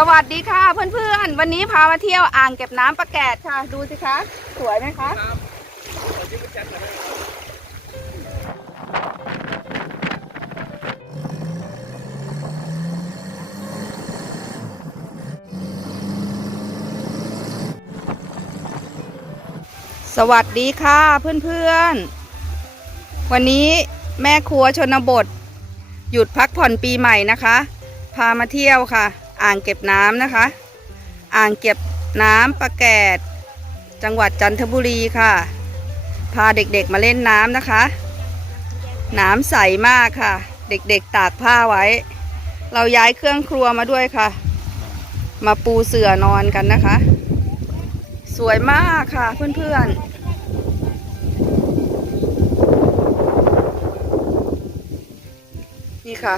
สวัสดีค่ะเพื่อนๆ วันนี้พามาเที่ยวอ่างเก็บน้ำประแกดค่ะ ดูสิคะ สวยไหมคะสวัสดีค่ะเพื่อนๆ วันนี้แม่ครัวชนบท หยุดพักผ่อนปีใหม่นะคะ พามาเที่ยวค่ะ อ่างเก็บน้ำนะคะ อ่างเก็บน้ำประแกดจังหวัดจันทบุรีค่ะ พาเด็กๆมาเล่นน้ำนะคะ น้ำใสมากค่ะ เด็กๆตากผ้าไว้ เราย้ายเครื่องครัวมาด้วยค่ะ มาปูเสื่อนอนกันนะคะ สวยมากค่ะเพื่อนๆนี่ค่ะ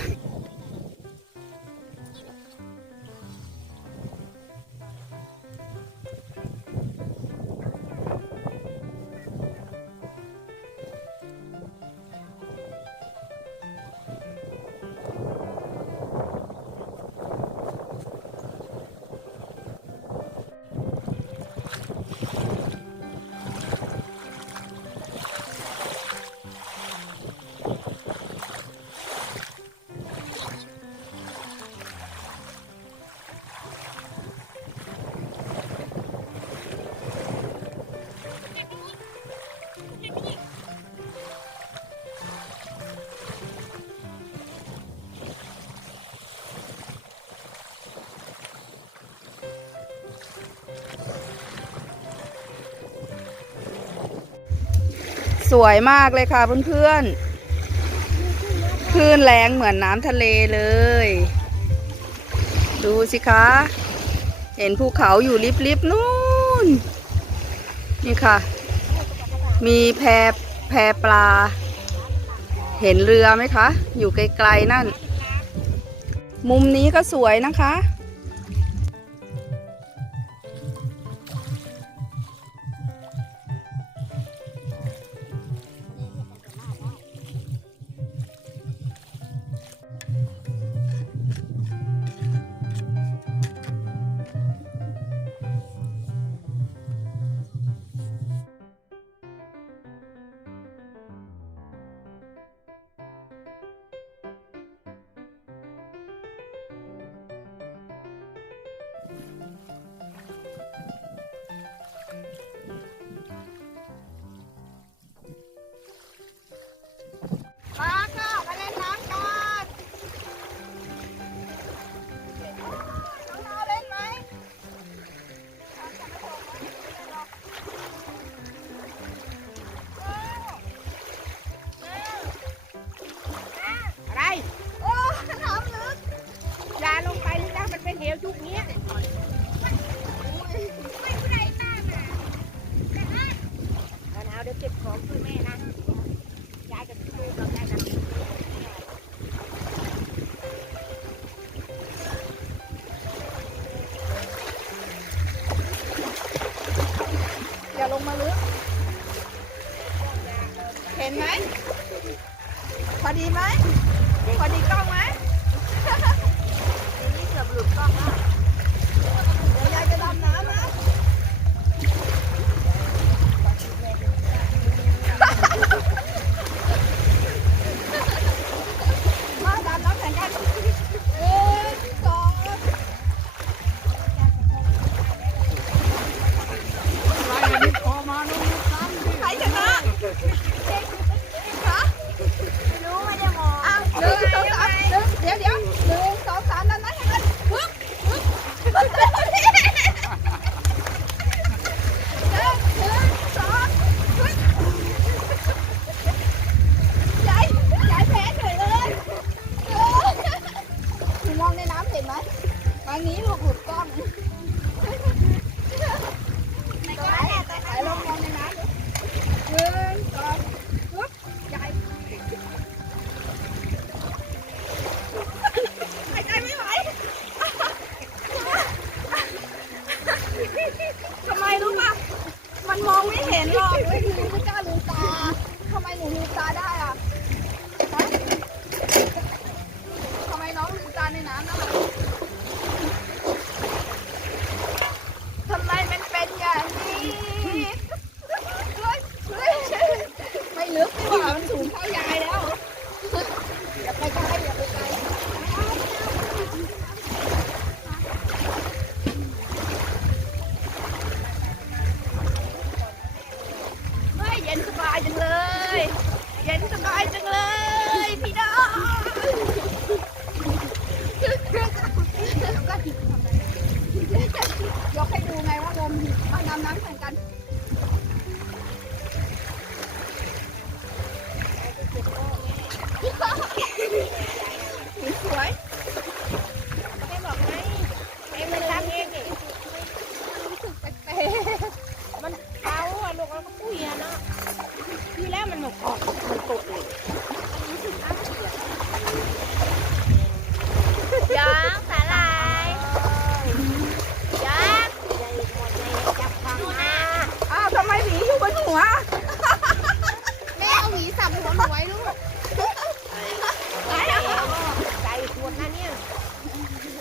สวยมากเลยค่ะเพื่อนๆคลื่นแรงเหมือนน้ำทะเลเลย ดูสิคะ เห็นภูเขาอยู่ลิบๆนู่น นี่ค่ะ มีแพแพปลา เห็นเรือไหมคะ อยู่ไกลๆนั่น มุมนี้ก็สวยนะคะ ลงมาลึก เห็นไหม พอดีไหม พอดีกล้องไหมนี่เกือบหลุดกล้องแล้วนี้ลูก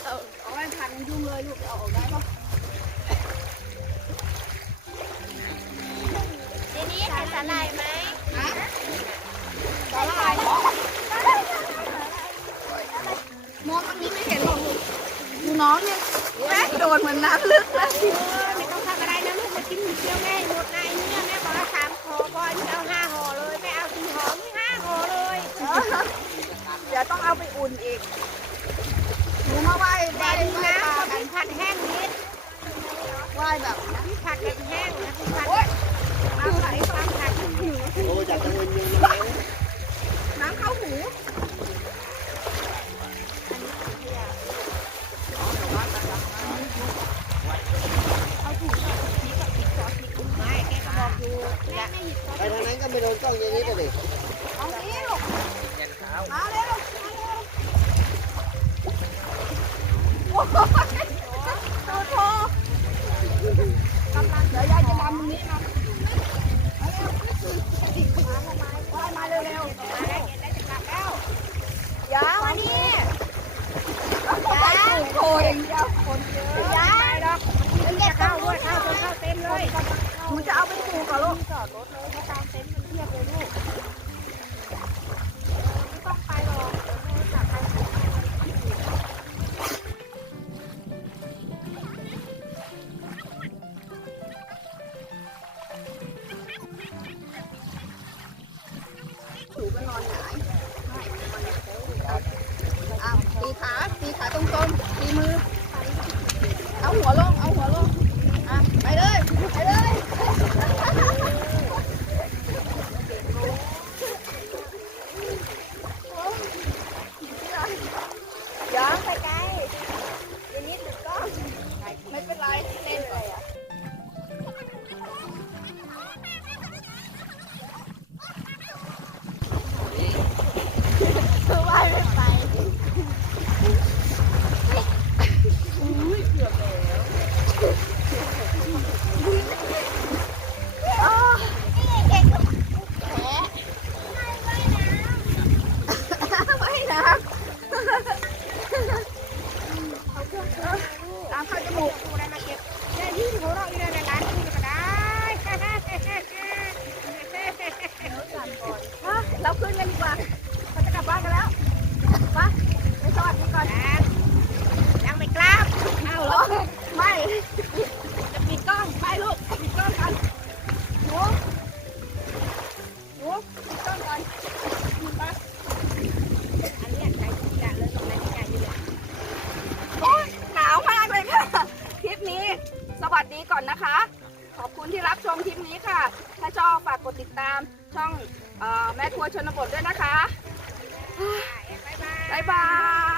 เอาเอาไว้พันยุ่งเลยลูกเอาออกได้ปะทีนี้เห็นสาหร่ายไหมฮะสาหร่ายเหรมองตรงนี้ไม่เห็นหรอกลูกดูน้องเนี่ยแม่โดนเหมือนน้ำลึกเลย อยแบบน้ำผักกันแห้งนะคุณผักน้ำผักน้ำผักหิวโอ้ยอยากจะเงินเงินน้ำข้าวหูไปทางนั้นก็ไม่โดนกล้องอย่างนี้ก็ดิเอานี้ลูกมาเร็วมาเร็วโอ้ย ดี๋ยวยายจะดำตรงนี้มาว่ามาเร็วๆยาวมานี่ยาโอยยาวคนเยอะยาวมันจะเข้าด้วยเข้าเข้าเต็มเลยมึงจะเอาไปปลูกเหรอลูก 着火喽 ตามช่องแม่ทัวร์ชนบทด้วยนะคะบายบาย